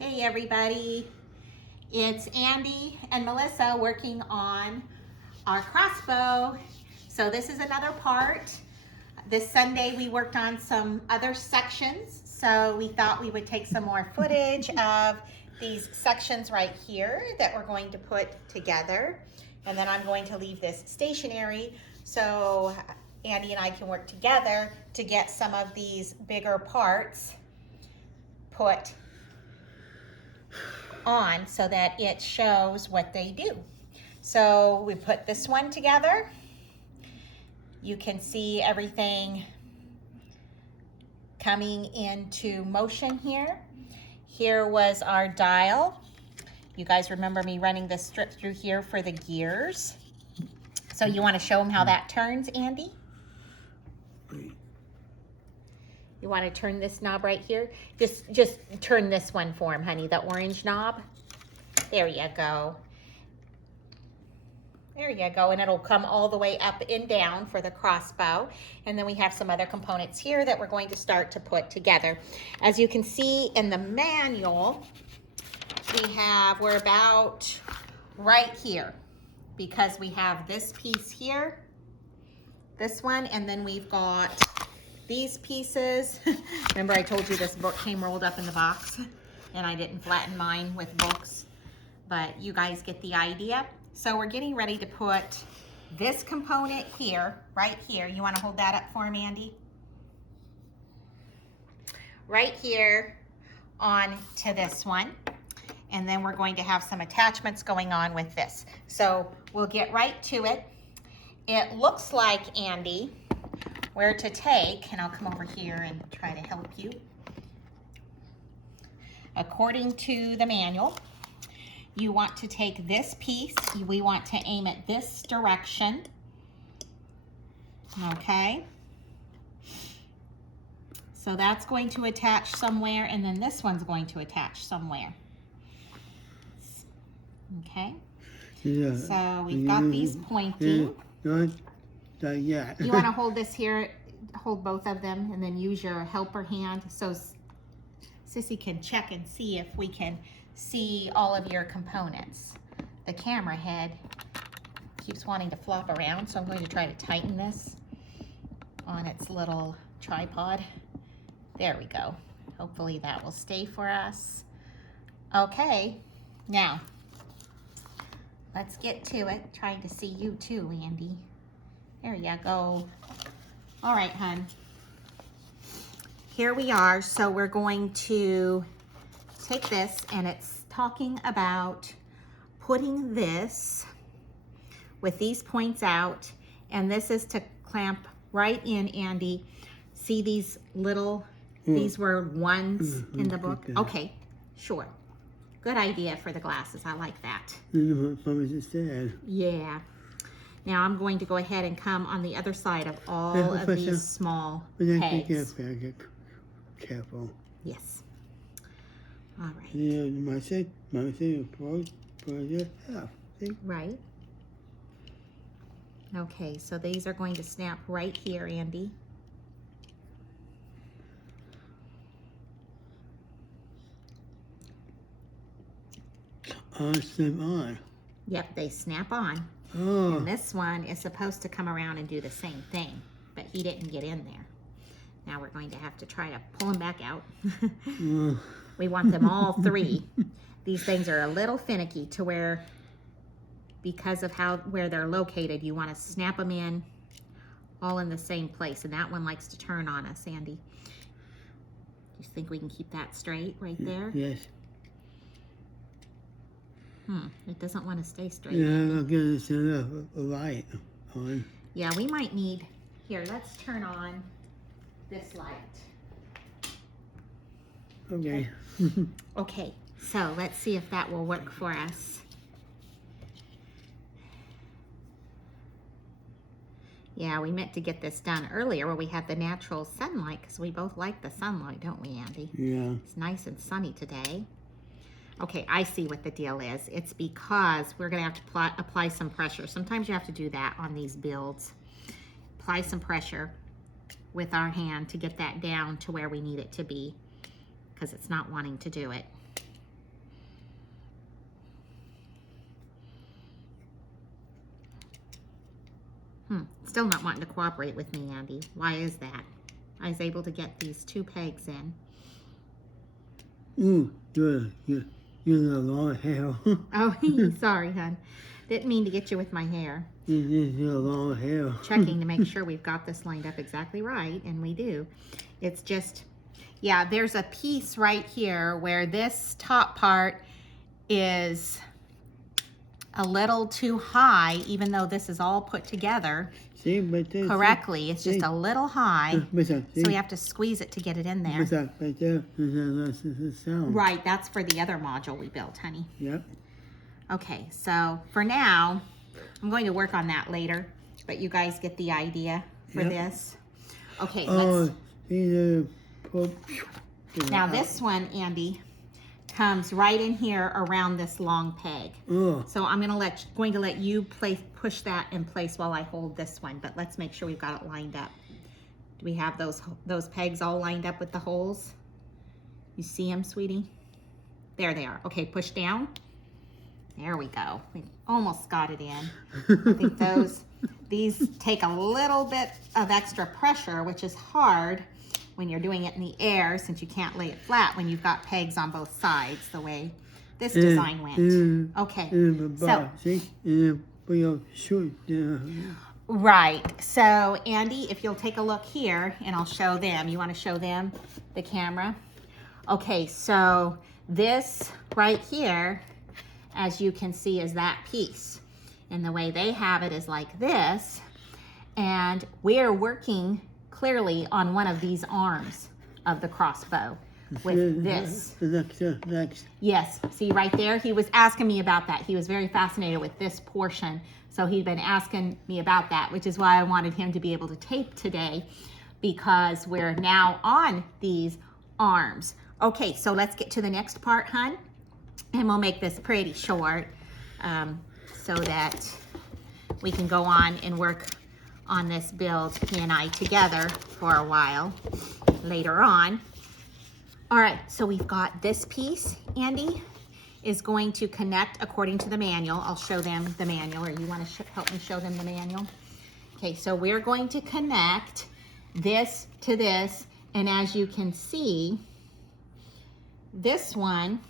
Hey everybody, it's Andy and Melissa working on our crossbow. So this is another part. This Sunday we worked on some other sections, so we thought we would take some more footage of these sections right here that we're going to put together. And then I'm going to leave this stationary so Andy and I can work together to get some of these bigger parts put on so that it shows what they do. So we put this one together. You can see everything coming into motion here. Here was our dial. You guys remember me running this strip through here for the gears. So you want to show them how that turns, Andy? You want to turn this knob right here? Just turn this one for him, honey, the orange knob. There you go. There you go, and it'll come all the way up and down for the crossbow. And then we have some other components here that we're going to start to put together. As you can see in the manual, we're about right here because we have this piece here, this one, and then we've got these pieces. Remember I told you this book came rolled up in the box and I didn't flatten mine with books, but you guys get the idea. So we're getting ready to put this component here, right here. You want to hold that up for me, Andy? Right here on to this one. And then we're going to have some attachments going on with this. So we'll get right to it. It looks like, Andy, where to take, and I'll come over here and try to help you. According to the manual, you want to take this piece, we want to aim it this direction, okay? So that's going to attach somewhere, and then this one's going to attach somewhere, okay? Yeah. So we've got these pointing. Yeah. You want to hold this here, hold both of them, and then use your helper hand so Sissy can check and see if we can see all of your components. The camera head keeps wanting to flop around, so I'm going to try to tighten this on its little tripod. There we go. Hopefully that will stay for us. Okay, now let's get to it. Trying to see you too, Andy. There you go. All right, hun. Here we are. So we're going to take this, and it's talking about putting this with these points out, and this is to clamp right in, Andy. See these little, these were ones in the book? Okay, sure. Good idea for the glasses. I like that. Yeah. Now I'm going to go ahead and come on the other side of all of these small pegs. Careful. Yes. All right. Right. Okay, so these are going to snap right here, Andy. Snap on. Yep, they snap on. Oh. And this one is supposed to come around and do the same thing, but he didn't get in there. Now we're going to have to try to pull him back out. We want them all three. These things are a little finicky to where, because of where they're located, you want to snap them in all in the same place. And that one likes to turn on us, Andy. Do you think we can keep that straight right there? Yes. It doesn't want to stay straight. Yeah, I'm going to turn a light on. Yeah, we might need, here, let's turn on this light. Okay. Okay, so let's see if that will work for us. Yeah, we meant to get this done earlier where we had the natural sunlight, because we both like the sunlight, don't we, Andy? Yeah. It's nice and sunny today. Okay, I see what the deal is. It's because we're going to have to apply some pressure. Sometimes you have to do that on these builds. Apply some pressure with our hand to get that down to where we need it to be, because it's not wanting to do it. Still not wanting to cooperate with me, Andy. Why is that? I was able to get these 2 pegs in. Ooh, you're a long hair. Oh, sorry, hon. Didn't mean to get you with my hair. You're a long hair. Checking to make sure we've got this lined up exactly right, and we do. It's just, yeah, there's a piece right here where this top part is a little too high, even though this is all put together See, but this, correctly. It's just a little high, so see, we have to squeeze it to get it in there. right there, that's the sound. Right, that's for the other module we built, honey. Yep. Okay, so for now, I'm going to work on that later, but you guys get the idea for this. Okay, let's... Now this one, Andy, comes right in here around this long peg. So I'm going to let you push that in place while I hold this one, but let's make sure we've got it lined up. Do we have those pegs all lined up with the holes? You see them, sweetie? There they are. Okay, push down. There we go. We almost got it in. I think these take a little bit of extra pressure, which is hard when you're doing it in the air, since you can't lay it flat when you've got pegs on both sides, the way this design went. Okay, so right. So Andy, if you'll take a look here, and I'll show them. You want to show them the camera? Okay, so this right here, as you can see, is that piece. And the way they have it is like this. And we're working clearly on one of these arms of the crossbow with this. Yes, see right there? He was asking me about that. He was very fascinated with this portion. So he'd been asking me about that, which is why I wanted him to be able to tape today, because we're now on these arms. Okay, so let's get to the next part, hon. And we'll make this pretty short so that we can go on and work on this build, he and I together, for a while later on. All right, so we've got this piece, Andy, is going to connect according to the manual. I'll show them the manual, or you want to help me show them the manual? Okay, so we're going to connect this to this, and as you can see, this one,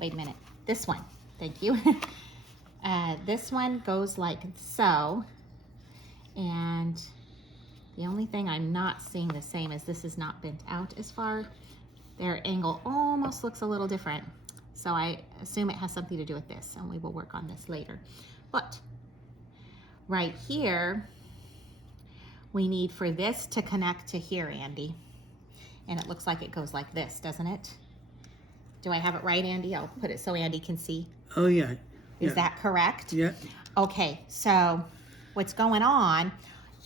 wait a minute, this one, thank you. This one goes like so, and the only thing I'm not seeing the same is this is not bent out as far. Their angle almost looks a little different, so I assume it has something to do with this, and we will work on this later. But right here, we need for this to connect to here, Andy, and it looks like it goes like this, doesn't it? Do I have it right, Andy? I'll put it so Andy can see. Oh, yeah. Is that correct? Yeah. Okay, so what's going on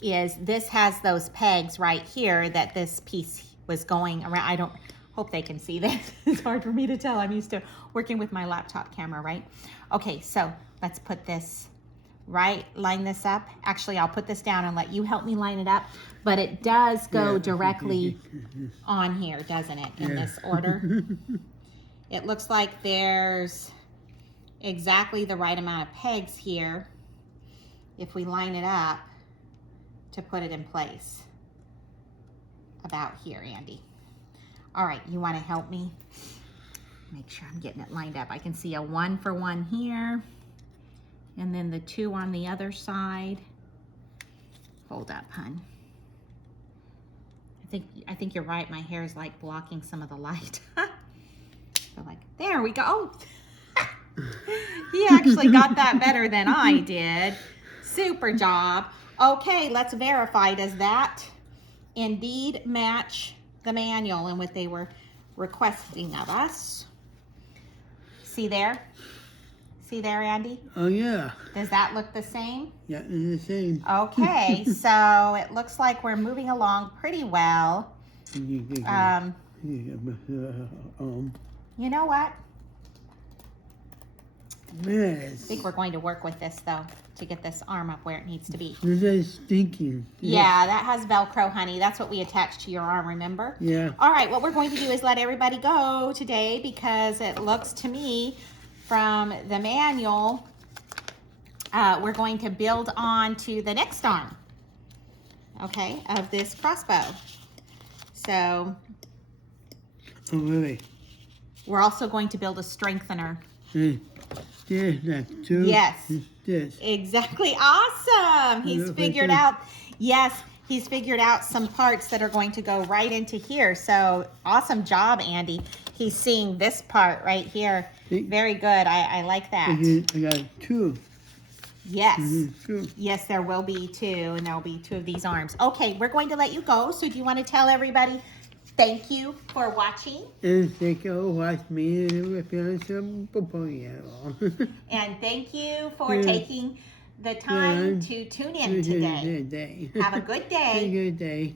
is this has those pegs right here that this piece was going around. I don't hope they can see this. It's hard for me to tell. I'm used to working with my laptop camera, right? Okay, so let's put this right, line this up. Actually, I'll put this down and let you help me line it up, but it does go directly on here, doesn't it, in this order? It looks like there's exactly the right amount of pegs here if we line it up to put it in place about here, Andy. All right, you want to help me make sure I'm getting it lined up? I can see a 1 for 1 here, and then the 2 on the other side. Hold up, hun. I think you're right. My hair is like blocking some of the light. So like, there we go. Oh. He actually got that better than I did. Super job. Okay, let's verify. Does that indeed match the manual and what they were requesting of us? See there? See there, Andy? Oh, yeah. Does that look the same? Yeah, it's the same. Okay, so it looks like we're moving along pretty well. You know what? Yes. I think we're going to work with this, though, to get this arm up where it needs to be. This is stinking. Yeah, that has Velcro, honey. That's what we attach to your arm, remember? Yeah. All right, what we're going to do is let everybody go today, because it looks to me from the manual we're going to build on to the next arm, okay, of this crossbow. So Oh, wait. we're also going to build a strengthener. There's that too. Yes. This. Exactly. Awesome. He's figured out, yes, he's figured out some parts that are going to go right into here. So awesome job, Andy. He's seeing this part right here. Very good. I like that. I got two. Yes. Two. Yes, there will be two, and there will be two of these arms. Okay, we're going to let you go. So do you want to tell everybody thank you for watching? And thank you for watching me with some football. And thank you for taking the time to tune in today. Have a good day. Have a good day.